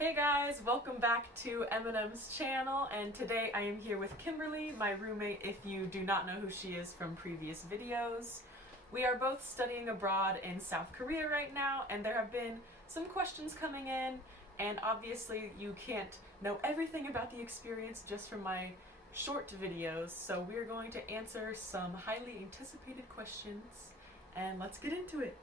Hey guys, welcome back to Eminem's channel, and today I am here with Kimberly, my roommate if you do not know who she is from previous videos. We are both studying abroad in South Korea right now, and there have been some questions coming in, and obviously you can't know everything about the experience just from my short videos, so we're going to answer some highly anticipated questions, and let's get into it.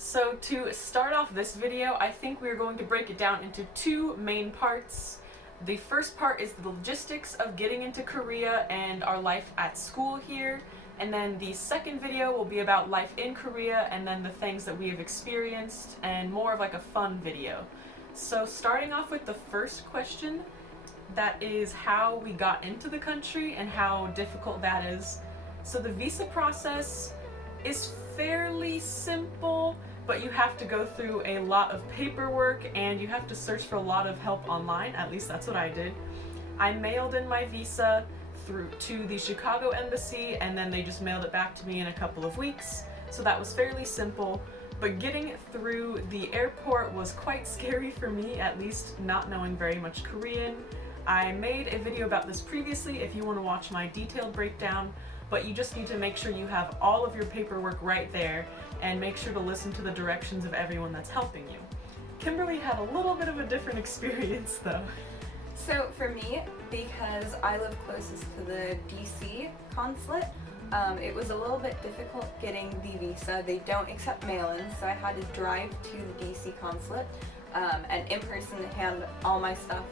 So to start off this video, I think we're going to break it down into two main parts. The first part is the logistics of getting into Korea and our life at school here. And then the second video will be about life in Korea and then the things that we have experienced and more of like a fun video. So starting off with the first question, that is how we got into the country and how difficult that is. So the visa process is fairly simple, but you have to go through a lot of paperwork and you have to search for a lot of help online. At least that's what I did. I mailed in my visa to the Chicago embassy, and then they just mailed it back to me in a couple of weeks. So that was fairly simple, but getting through the airport was quite scary for me, at least not knowing very much Korean. I made a video about this previously if you want to watch my detailed breakdown, but you just need to make sure you have all of your paperwork right there and make sure to listen to the directions of everyone that's helping you. Kimberly had a little bit of a different experience though. So for me, because I live closest to the DC consulate, it was a little bit difficult getting the visa. They don't accept mail-ins, so I had to drive to the DC consulate and in person hand all my stuff.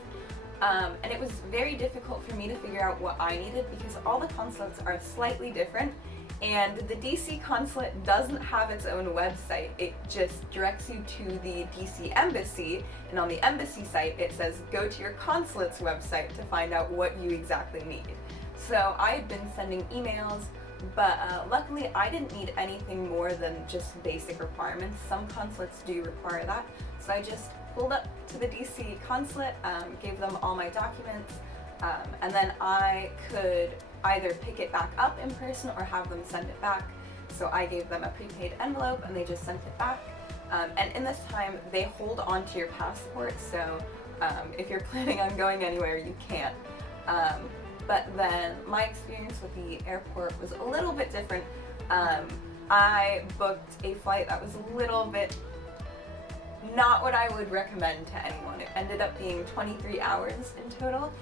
And it was very difficult for me to figure out what I needed because all the consulates are slightly different, and the DC consulate doesn't have its own website. It just directs you to the DC embassy, and on the embassy site it says go to your consulate's website to find out what you exactly need. So I had been sending emails, but luckily I didn't need anything more than just basic requirements. Some consulates do require that, so I just pulled up to the DC consulate, gave them all my documents, and then I could either pick it back up in person or have them send it back. So I gave them a prepaid envelope and they just sent it back. And in this time, they hold on to your passport, so if you're planning on going anywhere, you can't. But then my experience with the airport was a little bit different. I booked a flight that was a little bit not what I would recommend to anyone. It ended up being 23 hours in total,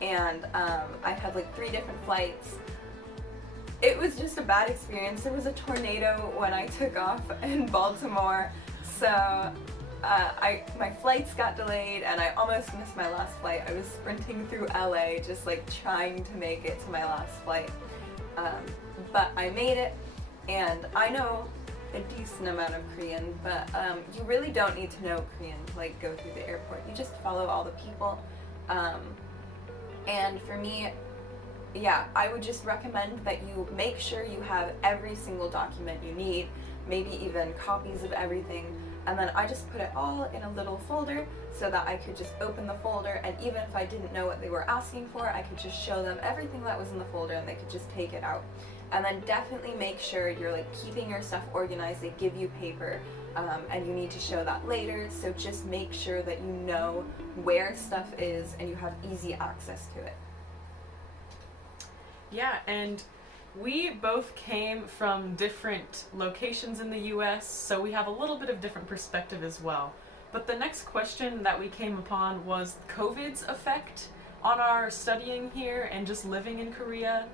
and I had like 3 different flights. It was just a bad experience. There was a tornado when I took off in Baltimore, so my flights got delayed and I almost missed my last flight. I was sprinting through LA just like trying to make it to my last flight, but I made it, and I know a decent amount of Korean, but you really don't need to know Korean to like go through the airport. You just follow all the people. And for me, yeah, I would just recommend that you make sure you have every single document you need, maybe even copies of everything, and then I just put it all in a little folder so that I could just open the folder, and even if I didn't know what they were asking for, I could just show them everything that was in the folder and they could just take it out. And then definitely make sure you're like keeping your stuff organized. They give you paper, and you need to show that later, so just make sure that you know where stuff is and you have easy access to it. Yeah, and we both came from different locations in the US, so we have a little bit of different perspective as well. But the next question that we came upon was COVID's effect on our studying here and just living in Korea.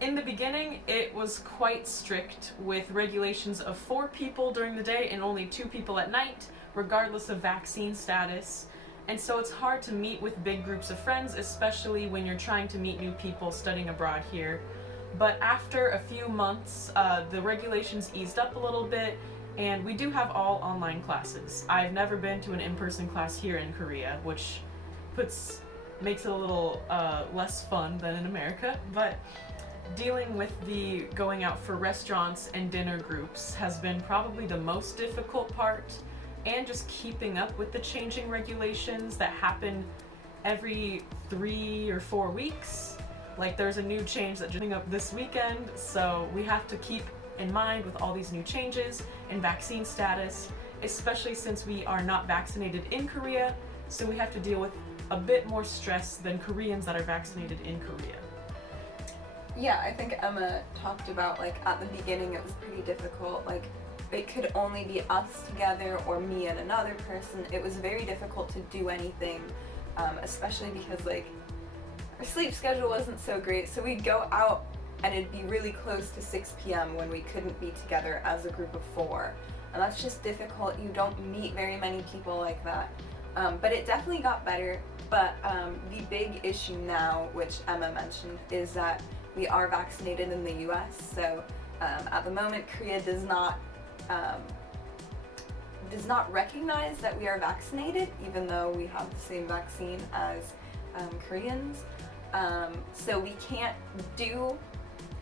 In the beginning, it was quite strict with regulations of 4 people during the day and only 2 people at night, regardless of vaccine status. And so it's hard to meet with big groups of friends, especially when you're trying to meet new people studying abroad here. But after a few months, the regulations eased up a little bit, and we do have all online classes. I've never been to an in-person class here in Korea, which makes it a little less fun than in America, but dealing with the going out for restaurants and dinner groups has been probably the most difficult part. and just keeping up with the changing regulations that happen every 3 or 4 weeks. Like there's a new change that's coming up this weekend, so we have to keep in mind with all these new changes in vaccine status, especially since we are not vaccinated in Korea, so we have to deal with a bit more stress than Koreans that are vaccinated in Korea. Yeah, I think Emma talked about, like, at the beginning it was pretty difficult. Like, it could only be us together or me and another person. It was very difficult to do anything, especially because, like, our sleep schedule wasn't so great. So we'd go out and it'd be really close to 6 p.m. when we couldn't be together as a group of 4. And that's just difficult. You don't meet very many people like that. But it definitely got better. But the big issue now, which Emma mentioned, is that we are vaccinated in the US. So at the moment, Korea does not recognize that we are vaccinated, even though we have the same vaccine as Koreans. So we can't do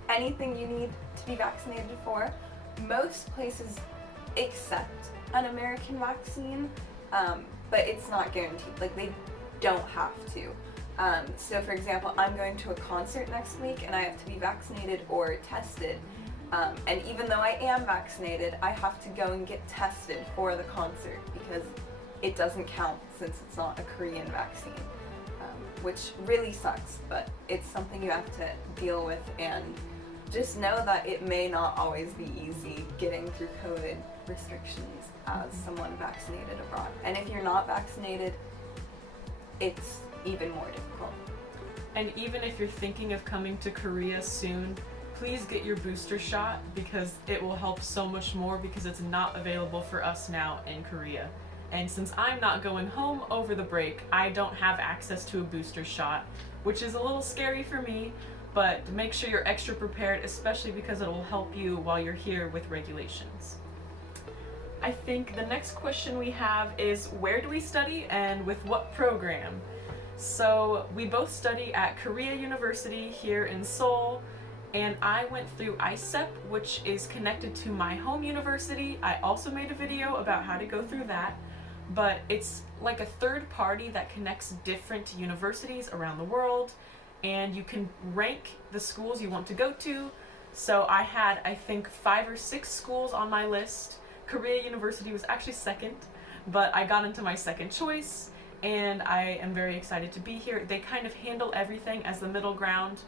anything you need to be vaccinated for. Most places accept an American vaccine, but it's not guaranteed. Like, they don't have to. So for example, I'm going to a concert next week and I have to be vaccinated or tested. And even though I am vaccinated, I have to go and get tested for the concert because it doesn't count since it's not a Korean vaccine, which really sucks, but it's something you have to deal with, and just know that it may not always be easy getting through COVID restrictions as someone vaccinated abroad. And if you're not vaccinated, it's even more difficult. And even if you're thinking of coming to Korea soon, please get your booster shot because it will help so much more because it's not available for us now in Korea. And since I'm not going home over the break, I don't have access to a booster shot, which is a little scary for me, but make sure you're extra prepared, especially because it will help you while you're here with regulations. I think the next question we have is, where do we study and with what program? So we both study at Korea University here in Seoul, and I went through ICEP, which is connected to my home university. I also made a video about how to go through that, but it's like a third party that connects different universities around the world, and you can rank the schools you want to go to. So I had, I think, 5 or 6 schools on my list. Korea University was actually second, but I got into my second choice, and I am very excited to be here. They kind of handle everything as the middle ground,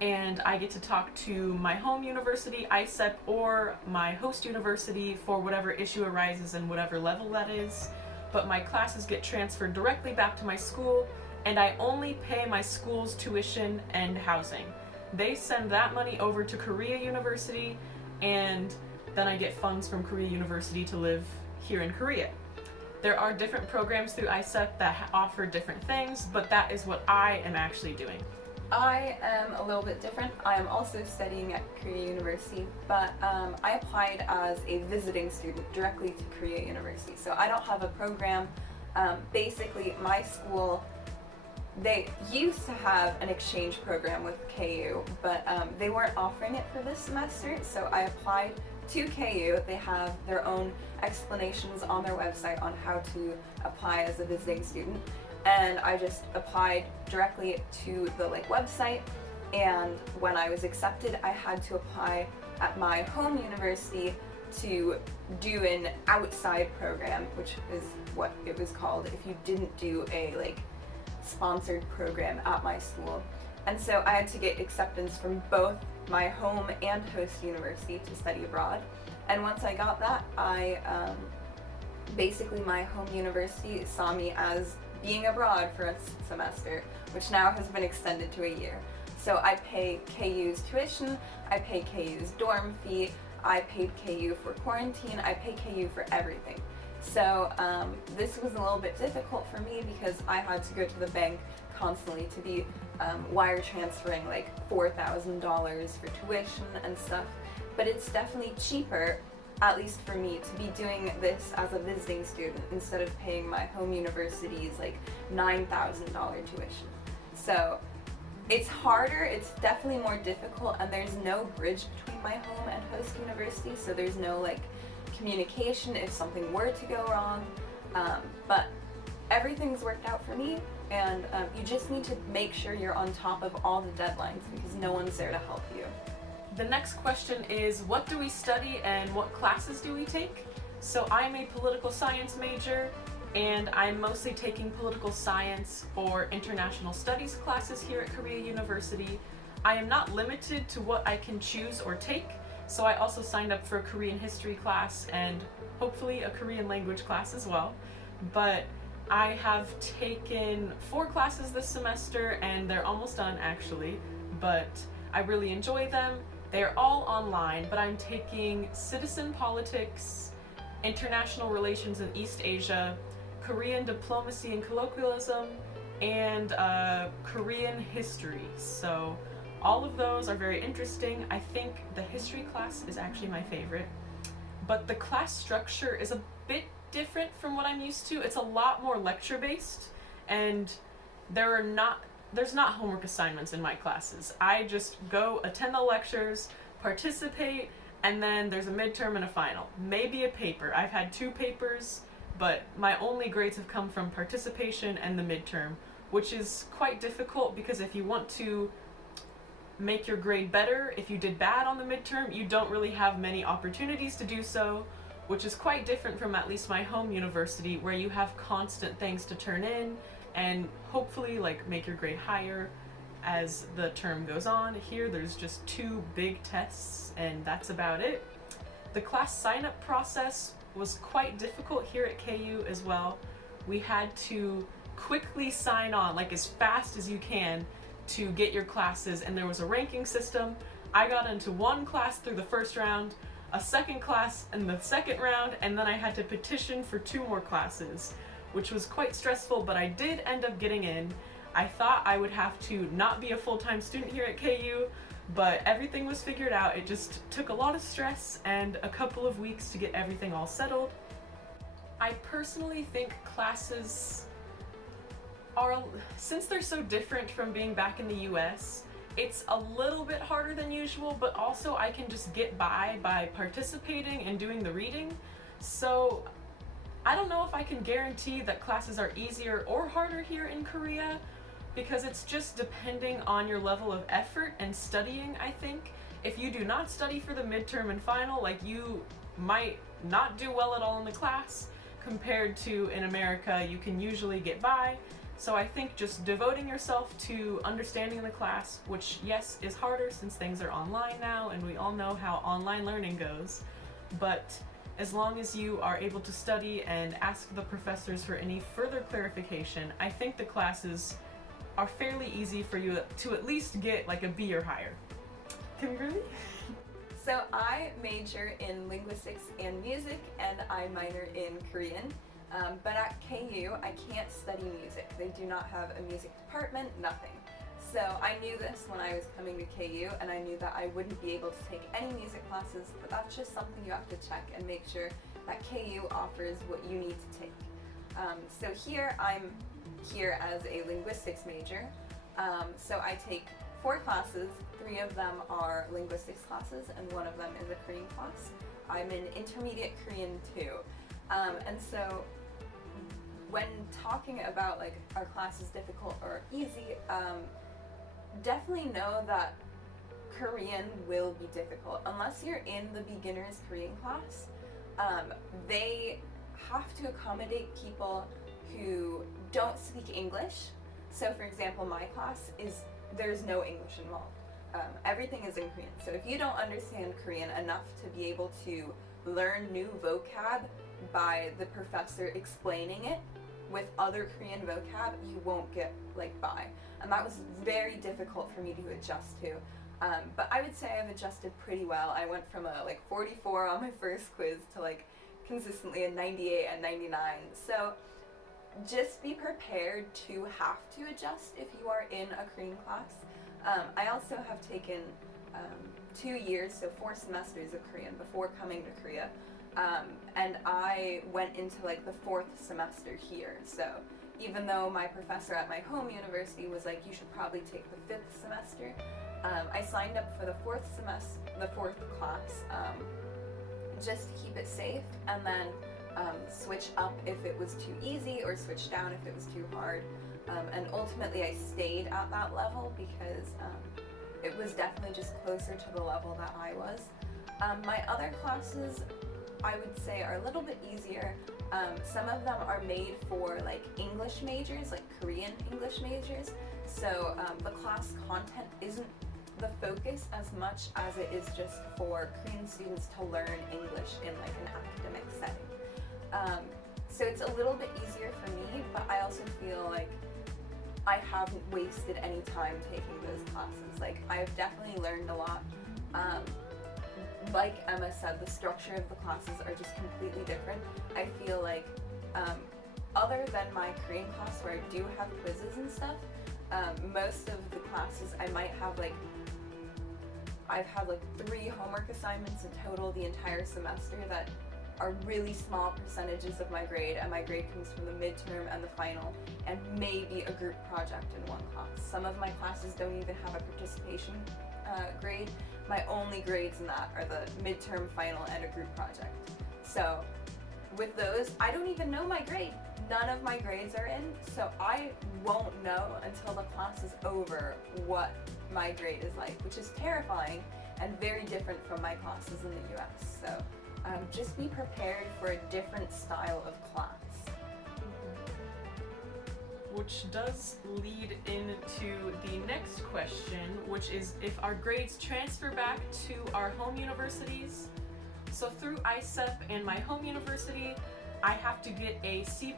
and I get to talk to my home university, ICEP, or my host university for whatever issue arises and whatever level that is. But my classes get transferred directly back to my school, and I only pay my school's tuition and housing. They send that money over to Korea University, and then I get funds from Korea University to live here in Korea. There are different programs through ICEP that offer different things, but that is what I am actually doing. I am a little bit different. I am also studying at Korea University, but I applied as a visiting student directly to Korea University. So I don't have a program. Basically, my school, they used to have an exchange program with KU, but they weren't offering it for this semester, so I applied to KU. They have their own explanations on their website on how to apply as a visiting student. And I just applied directly to the website, and when I was accepted, I had to apply at my home university to do an outside program, which is what it was called if you didn't do a sponsored program at my school. And so I had to get acceptance from both my home and host university to study abroad. And once I got that, basically my home university saw me as being abroad for a semester, which now has been extended to a year. So I pay KU's tuition, I pay KU's dorm fee, I paid KU for quarantine, I pay KU for everything. So this was a little bit difficult for me because I had to go to the bank constantly to be wire transferring $4,000 for tuition and stuff. But it's definitely cheaper, at least for me, to be doing this as a visiting student instead of paying my home university's $9,000 tuition. So it's harder, it's definitely more difficult, and there's no bridge between my home and host university, so there's no communication if something were to go wrong. But everything's worked out for me, and you just need to make sure you're on top of all the deadlines because no one's there to help you. The next question is, what do we study and what classes do we take? So I'm a political science major, and I'm mostly taking political science or international studies classes here at Korea University. I am not limited to what I can choose or take, so I also signed up for a Korean history class and hopefully a Korean language class as well. But I have taken 4 classes this semester, and they're almost done actually, but I really enjoy them. They're all online, but I'm taking citizen politics, international relations in East Asia, Korean diplomacy and colloquialism, and Korean history. So all of those are very interesting. I think the history class is actually my favorite, but the class structure is a bit different from what I'm used to. It's a lot more lecture based, and there's not homework assignments in my classes. I just go attend the lectures, participate, and then there's a midterm and a final. Maybe a paper. I've had 2 papers, but my only grades have come from participation and the midterm, which is quite difficult because if you want to make your grade better, if you did bad on the midterm, you don't really have many opportunities to do so, which is quite different from at least my home university, where you have constant things to turn in and hopefully like make your grade higher as the term goes on. Here there's just 2 big tests and that's about it. The class sign-up process was quite difficult here at KU as well. We had to quickly sign on, like as fast as you can, to get your classes, and there was a ranking system. I got into 1 class through the first round, a second class in the second round, and then I had to petition for 2 more classes, which was quite stressful, but I did end up getting in. I thought I would have to not be a full-time student here at KU, but everything was figured out. It just took a lot of stress and a couple of weeks to get everything all settled. I personally think classes are, since they're so different from being back in the US, it's a little bit harder than usual, but also I can just get by participating and doing the reading. So I don't know if I can guarantee that classes are easier or harder here in Korea, because it's just depending on your level of effort and studying, I think. If you do not study for the midterm and final, like, you might not do well at all in the class, compared to in America, you can usually get by. So I think just devoting yourself to understanding the class, which yes, is harder since things are online now, and we all know how online learning goes, but as long as you are able to study and ask the professors for any further clarification, I think the classes are fairly easy for you to at least get like a B or higher. Kimberly? So I major in linguistics and music, and I minor in Korean. But at KU, I can't study music. They do not have a music department, nothing. So I knew this when I was coming to KU, and I knew that I wouldn't be able to take any music classes, but that's just something you have to check and make sure that KU offers what you need to take. So here, I'm here as a linguistics major. So I take 4 classes, 3 of them are linguistics classes, and 1 of them is a Korean class. I'm in intermediate Korean 2. And so when talking about like our class is difficult or easy, definitely know that Korean will be difficult. Unless you're in the beginner's Korean class, they have to accommodate people who don't speak English. So for example, my class there's no English involved. Everything is in Korean. So if you don't understand Korean enough to be able to learn new vocab by the professor explaining it with other Korean vocab, you won't get like by. And that was very difficult for me to adjust to. But I would say I've adjusted pretty well. I went from a like 44 on my first quiz to like consistently a 98 and 99. So just be prepared to have to adjust if you are in a Korean class. I also have taken 2 years, so 4 semesters of Korean before coming to Korea. And I went into like the 4th semester here. So even though my professor at my home university was like, you should probably take the 5th semester, I signed up for the 4th class just to keep it safe, and then switch up if it was too easy or switch down if it was too hard. And ultimately I stayed at that level because it was definitely just closer to the level that I was. My other classes, I would say, are a little bit easier. Some of them are made for like English majors, like Korean English majors. So the class content isn't the focus as much as it is just for Korean students to learn English in like an academic setting. So it's a little bit easier for me, but I also feel like I haven't wasted any time taking those classes. Like, I've definitely learned a lot. Like Emma said, the structure of the classes are just completely different. I feel like other than my Korean class where I do have quizzes and stuff, most of the classes I've had like 3 homework assignments in total the entire semester that are really small percentages of my grade, and my grade comes from the midterm and the final, and maybe a group project in one class. Some of my classes don't even have a participation grade. My only grades in that are the midterm, final, and a group project. So with those, I don't even know my grade. None of my grades are in, so I won't know until the class is over what my grade is like, which is terrifying and very different from my classes in the US. So just be prepared for a different style of class. Which does lead into the next question, which is if our grades transfer back to our home universities. So through ICEP and my home university, I have to get a C+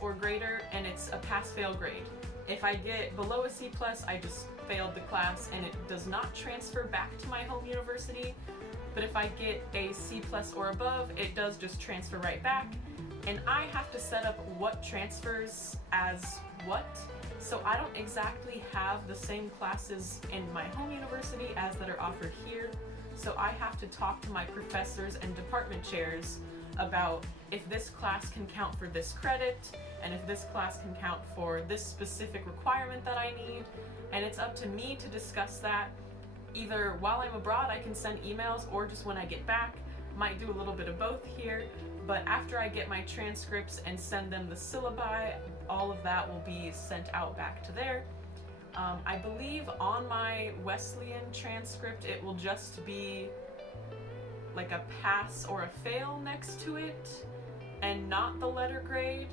or greater, and it's a pass-fail grade. If I get below a C+, I just failed the class, and it does not transfer back to my home university. But if I get a C+ or above, it does just transfer right back. And I have to set up what transfers as what. So I don't exactly have the same classes in my home university as that are offered here. So I have to talk to my professors and department chairs about if this class can count for this credit, and if this class can count for this specific requirement that I need. And it's up to me to discuss that. Either while I'm abroad, I can send emails, or just when I get back. Might do a little bit of both here, but after I get my transcripts and send them the syllabi, all of that will be sent out back to there. I believe on my Wesleyan transcript, it will just be like a pass or a fail next to it, and not the letter grade.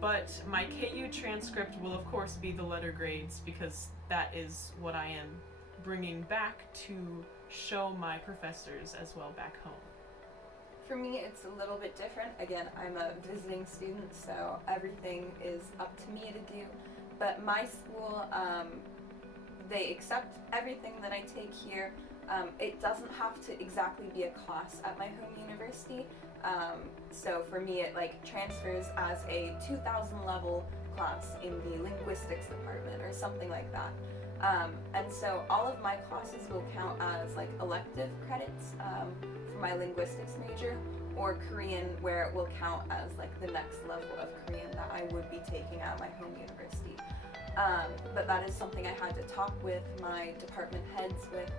But my KU transcript will of course be the letter grades, because that is what I am bringing back to show my professors as well back home. For me, it's a little bit different. Again, I'm a visiting student, so everything is up to me to do. But my school, they accept everything that I take here. It doesn't have to exactly be a class at my home university. So for me, it like transfers as a 2000 level class in the linguistics department or something like that. And so all of my classes will count as like elective credits for my linguistics major, or Korean, where it will count as like the next level of Korean that I would be taking at my home university. But that is something I had to talk with my department heads with,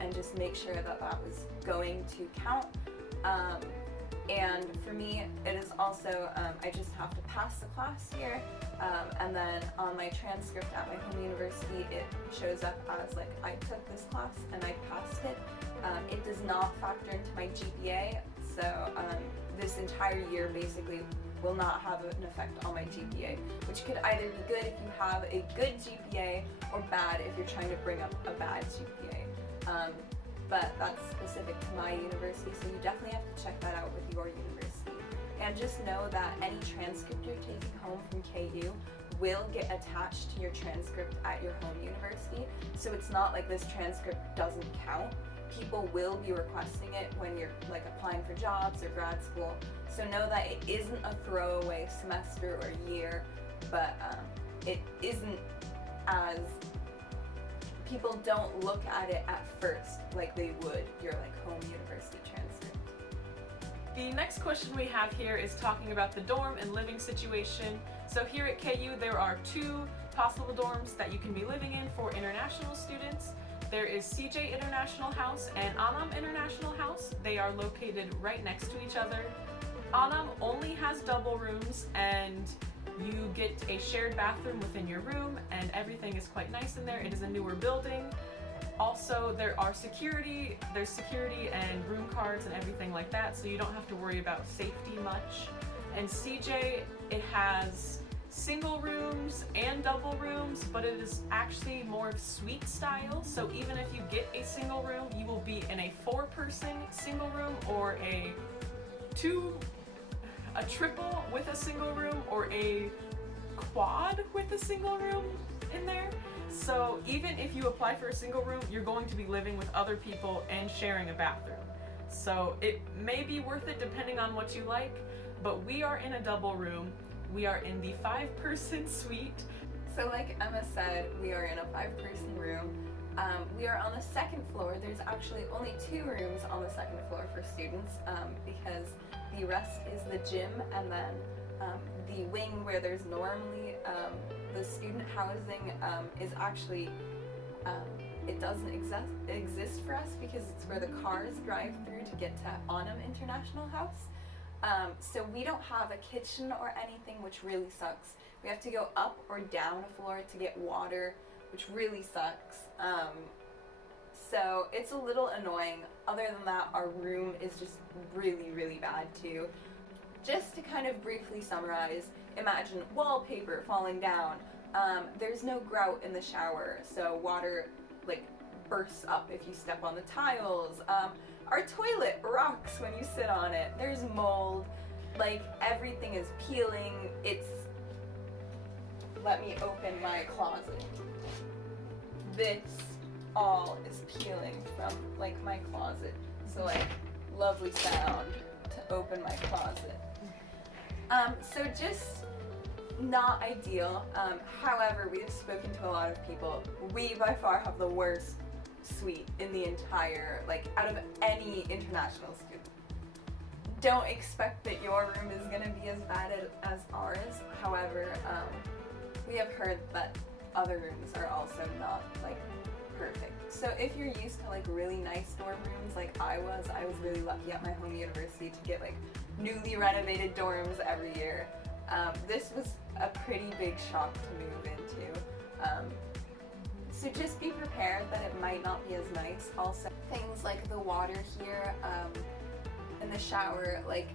and just make sure that that was going to count. And for me, it is also, I just have to pass the class here, and then on my transcript at my home university, it shows up as like, I took this class and I passed it. It does not factor into my GPA, so this entire year basically will not have an effect on my GPA, which could either be good if you have a good GPA, or bad if you're trying to bring up a bad GPA. But that's specific to my university, so you definitely have to check that out with your university. And just know that any transcript you're taking home from KU will get attached to your transcript at your home university. So it's not like this transcript doesn't count. People will be requesting it when you're like applying for jobs or grad school. So know that it isn't a throwaway semester or year, but it isn't as, people don't look at it at first like they would your like home university transcript. The next question we have here is talking about the dorm and living situation. So here at KU there are 2 possible dorms that you can be living in for international students. There is CJ International House and Anam International House. They are located right next to each other. Anam only has double rooms, and you get a shared bathroom within your room, and everything is quite nice in there. It is a newer building. Also, there's security and room cards and everything like that, so you don't have to worry about safety much. And CJ, it has single rooms and double rooms, but it is actually more suite style. So even if you get a single room, you will be in a 4-person single room, or a triple with a single room, or a quad with a single room in there. So even if you apply for a single room, you're going to be living with other people and sharing a bathroom. So it may be worth it depending on what you like, but we are in a double room. We are in the 5-person suite. So like Emma said, we are in a 5-person room. We are on the 2nd floor. There's actually only 2 rooms on the 2nd floor for students, because the rest is the gym, and then the wing where there's normally the student housing is actually, it doesn't exist for us because it's where the cars drive through to get to Anam International House. So we don't have a kitchen or anything, which really sucks. We have to go up or down a floor to get water, which really sucks. So it's a little annoying. Other than that, our room is just really, really bad too. Just to kind of briefly summarize, imagine wallpaper falling down. There's no grout in the shower, so water like bursts up if you step on the tiles. Our toilet rocks when you sit on it. There's mold, like everything is peeling. Let me open my closet. This all is peeling from like my closet. So like lovely sound to open my closet. So just not ideal. However, we have spoken to a lot of people. We by far have the worst suite in the entire, like out of any international student. Don't expect that your room is gonna be as bad as ours. However, we have heard that other rooms are also not like perfect. So if you're used to like really nice dorm rooms like I was really lucky at my home university to get like newly renovated dorms every year. This was a pretty big shock to move into. So just be prepared that it might not be as nice. Also, things like the water here in the shower, like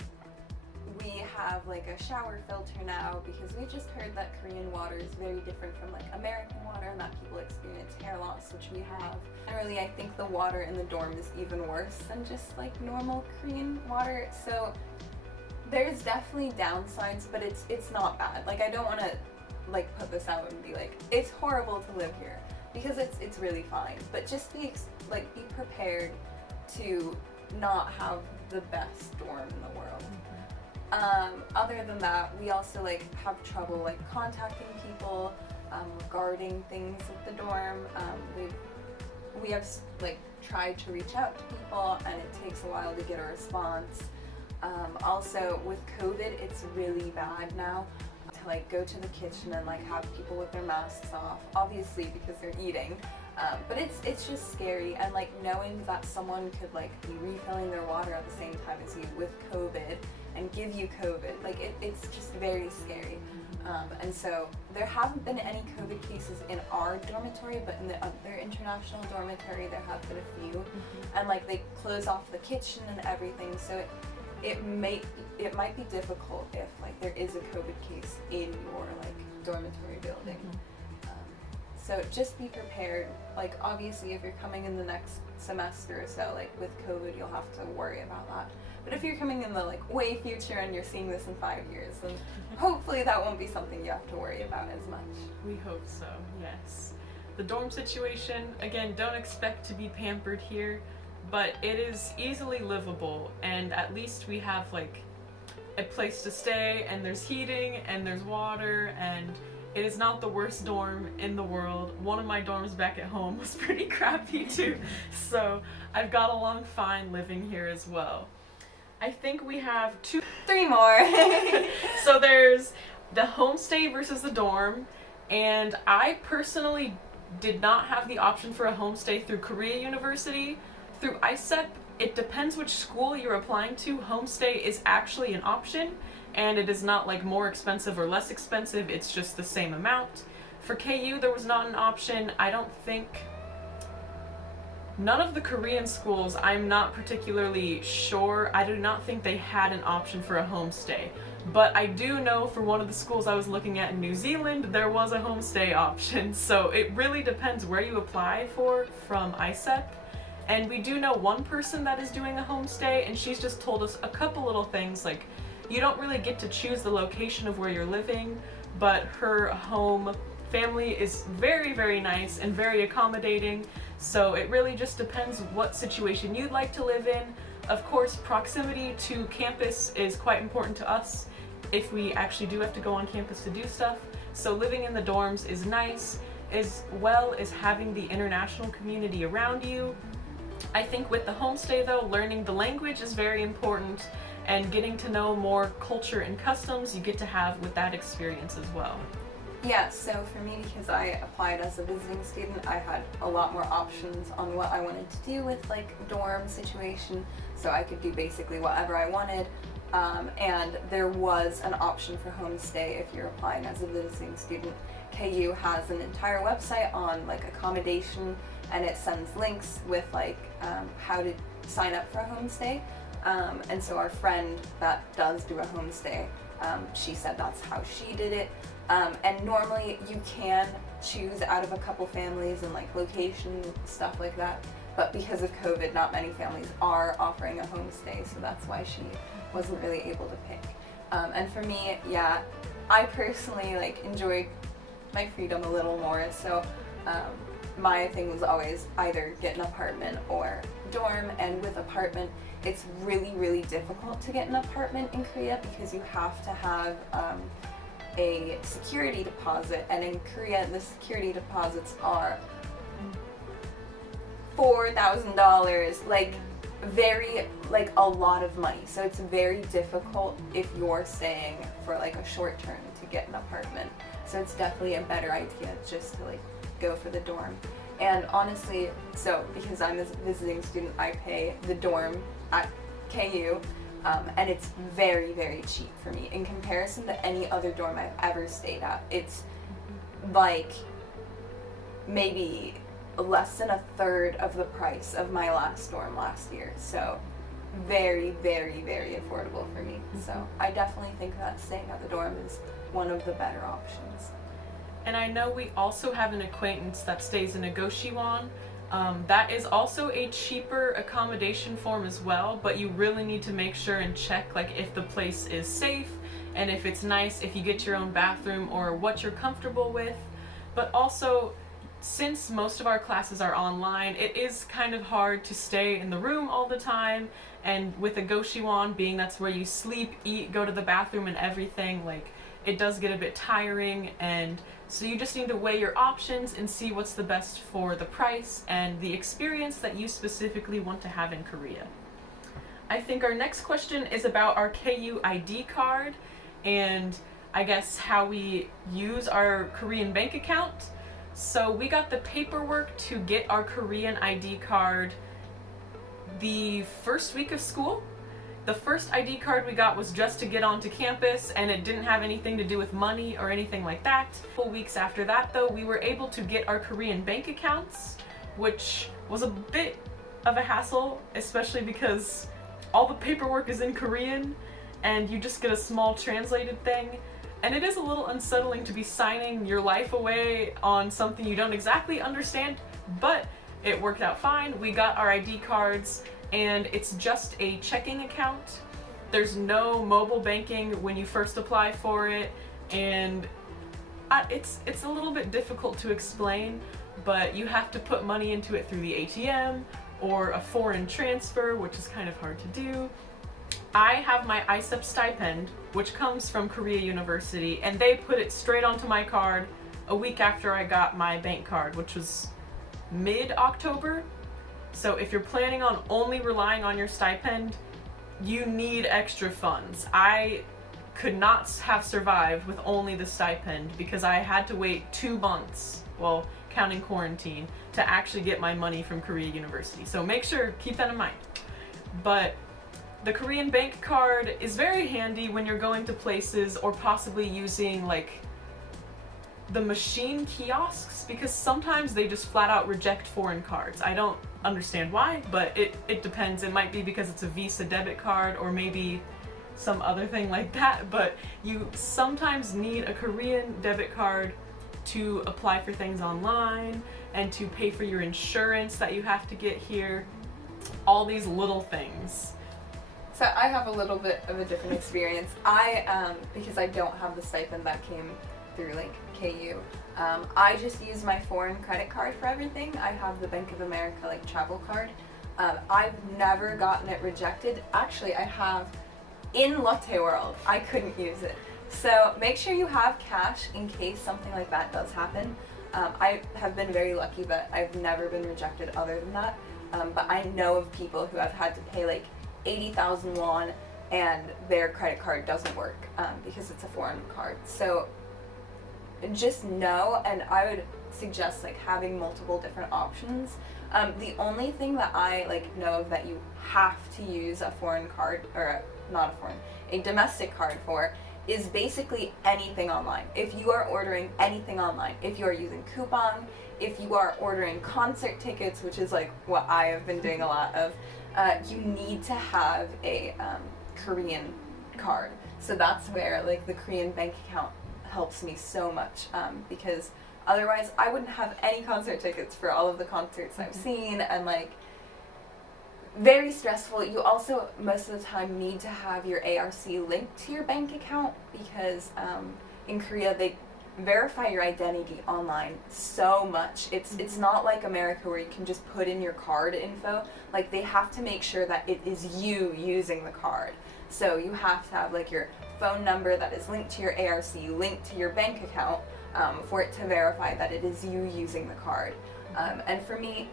we have like a shower filter now because we just heard that Korean water is very different from like American water and that people experience hair loss, which we have. Generally, I think the water in the dorm is even worse than just like normal Korean water. So there's definitely downsides, but it's not bad. Like I don't want to like put this out and be like it's horrible to live here, because it's really fine. But just be prepared to not have the best dorm in the world. Other than that, we also like have trouble like contacting people regarding things at the dorm. We have like tried to reach out to people, and it takes a while to get a response. Also with COVID, it's really bad now to like go to the kitchen and like have people with their masks off, obviously because they're eating. But it's just scary, and like knowing that someone could like be refilling their water at the same time as you with COVID and give you COVID, like it's just very scary. And so there haven't been any COVID cases in our dormitory, but in the other international dormitory there have been a few. And like they close off the kitchen and everything, so it might be difficult if like there is a COVID case in your like dormitory building. So just be prepared. Like obviously if you're coming in the next semester or so, like with COVID, you'll have to worry about that. But if you're coming in the like way future and you're seeing this in 5 years, then hopefully that won't be something you have to worry about as much. We hope so, yes. The dorm situation, again, don't expect to be pampered here, but it is easily livable, and at least we have like a place to stay, and there's heating and there's water, and it is not the worst dorm in the world. One of my dorms back at home was pretty crappy too, so I've got along fine living here as well. I think we have 3 more. So there's the homestay versus the dorm, and I personally did not have the option for a homestay through Korea University. Through ISEP, it depends which school you're applying to. Homestay is actually an option, and it is not like more expensive or less expensive, it's just the same amount. For KU, there was not an option. I don't think, none of the Korean schools, I'm not particularly sure. I do not think they had an option for a homestay. But I do know for one of the schools I was looking at in New Zealand, there was a homestay option. So it really depends where you apply for from ISEP. And we do know one person that is doing a homestay, and she's just told us a couple little things, like you don't really get to choose the location of where you're living, but her home family is very, very nice and very accommodating. So it really just depends what situation you'd like to live in. Of course, proximity to campus is quite important to us if we actually do have to go on campus to do stuff. So living in the dorms is nice, as well as having the international community around you. I think with the homestay though, learning the language is very important, and getting to know more culture and customs you get to have with that experience as well. Yeah, so for me, because I applied as a visiting student, I had a lot more options on what I wanted to do with like dorm situation, so I could do basically whatever I wanted. And there was an option for homestay if you're applying as a visiting student. KU has an entire website on like accommodation, and it sends links with like how to sign up for a homestay. And so our friend that does do a homestay, she said that's how she did it. And normally you can choose out of a couple families and like location, stuff like that. But because of COVID, not many families are offering a homestay, so that's why she wasn't really able to pick. And for me, yeah, I personally like enjoyed my freedom a little more. So my thing was always either get an apartment or dorm. And with apartment, it's really, really difficult to get an apartment in Korea because you have to have a security deposit, and in Korea the security deposits are $4,000, like a lot of money. So it's very difficult if you're staying for like a short term to get an apartment. So it's definitely a better idea just to like go for the dorm. And honestly, so because I'm a visiting student, I pay the dorm at KU. And it's very, very cheap for me in comparison to any other dorm I've ever stayed at. It's like maybe less than a third of the price of my last dorm last year. So very, very, very affordable for me. So I definitely think that staying at the dorm is one of the better options. And I know we also have an acquaintance that stays in a Goshiwon. That is also a cheaper accommodation form as well, but you really need to make sure and check like if the place is safe and if it's nice, if you get your own bathroom or what you're comfortable with. But also, since most of our classes are online, it is kind of hard to stay in the room all the time, and with a Goshiwon being that's where you sleep, eat, go to the bathroom and everything, like it does get a bit tiring, and so you just need to weigh your options and see what's the best for the price and the experience that you specifically want to have in Korea. I think our next question is about our KU ID card and I guess how we use our Korean bank account. So we got the paperwork to get our Korean ID card the first week of school. The first ID card we got was just to get onto campus, and it didn't have anything to do with money or anything like that. A couple weeks after that though, we were able to get our Korean bank accounts, which was a bit of a hassle, especially because all the paperwork is in Korean and you just get a small translated thing. And it is a little unsettling to be signing your life away on something you don't exactly understand, but it worked out fine. We got our ID cards, and it's just a checking account. There's no mobile banking when you first apply for it, and it's a little bit difficult to explain, but you have to put money into it through the ATM or a foreign transfer, which is kind of hard to do. I have my ISEP stipend, which comes from Korea University, and they put it straight onto my card a week after I got my bank card, which was mid-October. So if you're planning on only relying on your stipend, you need extra funds. I could not have survived with only the stipend because I had to wait 2 months, well, counting quarantine, to actually get my money from Korea University. So make sure, keep that in mind. But the Korean bank card is very handy when you're going to places or possibly using like the machine kiosks, because sometimes they just flat out reject foreign cards. I don't understand why, but it depends. It might be because it's a Visa debit card or maybe some other thing like that, but you sometimes need a Korean debit card to apply for things online and to pay for your insurance that you have to get here. All these little things. So I have a little bit of a different experience. Because I don't have the stipend that came through like KU, I just use my foreign credit card for everything. I have the Bank of America like travel card. I've never gotten it rejected. Actually, I have in Lotte World. I couldn't use it. So make sure you have cash in case something like that does happen. I have been very lucky that I've never been rejected other than that. But I know of people who have had to pay like 80,000 won and their credit card doesn't work because it's a foreign card. So just know, and I would suggest like having multiple different options. The only thing that I like know of that you have to use a foreign card, or a domestic card for, is basically anything online. If you are ordering anything online, if you are using coupon, if you are ordering concert tickets, which is like what I have been doing a lot of, you need to have a Korean card. So that's where like the Korean bank account helps me so much, because otherwise I wouldn't have any concert tickets for all of the concerts I've seen, and like very stressful. You also most of the time need to have your ARC linked to your bank account because in Korea they verify your identity online so much. It's not like America where you can just put in your card info. Like they have to make sure that it is you using the card. So you have to have like your phone number that is linked to your ARC, linked to your bank account, for it to verify that it is you using the card. And for me,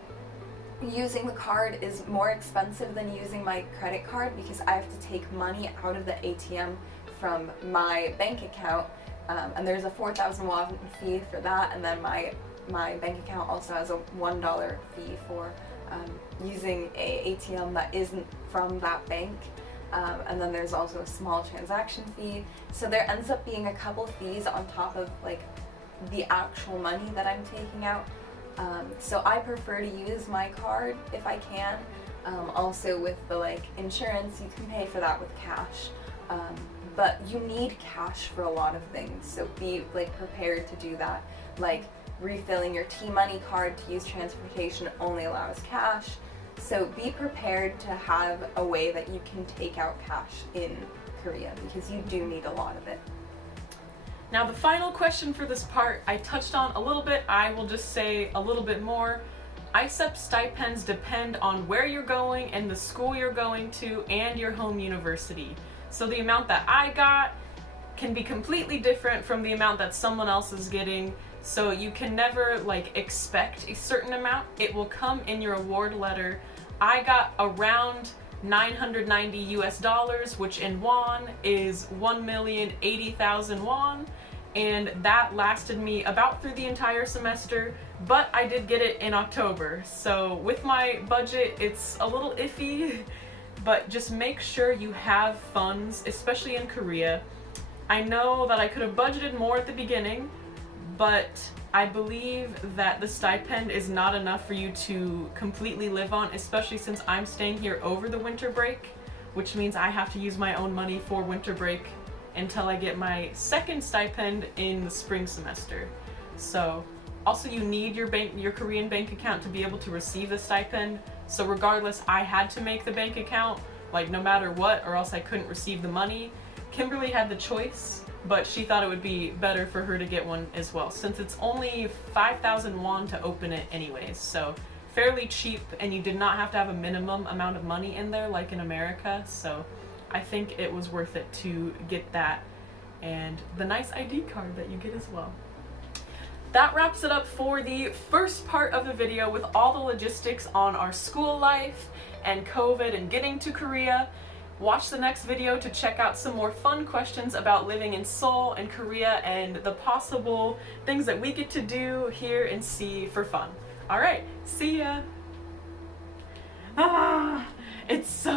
using the card is more expensive than using my credit card because I have to take money out of the ATM from my bank account, and there's a 4,000 won fee for that, and then my bank account also has a $1 fee for using a ATM that isn't from that bank. And then there's also a small transaction fee. So there ends up being a couple fees on top of like the actual money that I'm taking out. So I prefer to use my card if I can. Also with the like insurance, you can pay for that with cash. But you need cash for a lot of things. So be like prepared to do that. Like refilling your T-Money card to use transportation only allows cash. So be prepared to have a way that you can take out cash in Korea because you do need a lot of it. Now the final question for this part, I touched on a little bit, I will just say a little bit more. ICEP stipends depend on where you're going and the school you're going to and your home university. So the amount that I got can be completely different from the amount that someone else is getting. So you can never like expect a certain amount. It will come in your award letter. I got around 990 US dollars, which in won is 1,080,000 won, and that lasted me about through the entire semester, but I did get it in October. So with my budget, it's a little iffy, but just make sure you have funds, especially in Korea. I know that I could have budgeted more at the beginning, but I believe that the stipend is not enough for you to completely live on, especially since I'm staying here over the winter break, which means I have to use my own money for winter break until I get my second stipend in the spring semester. So also you need your Korean bank account to be able to receive the stipend. So regardless, I had to make the bank account, like no matter what, or else I couldn't receive the money. Kimberly had the choice, but she thought it would be better for her to get one as well, since it's only 5,000 won to open it anyways, so fairly cheap, and you did not have to have a minimum amount of money in there like in America, so I think it was worth it to get that and the nice ID card that you get as well. That wraps it up for the first part of the video with all the logistics on our school life and COVID and getting to Korea. Watch the next video to check out some more fun questions about living in Seoul and Korea and the possible things that we get to do, hear, and see for fun. Alright, see ya! It's so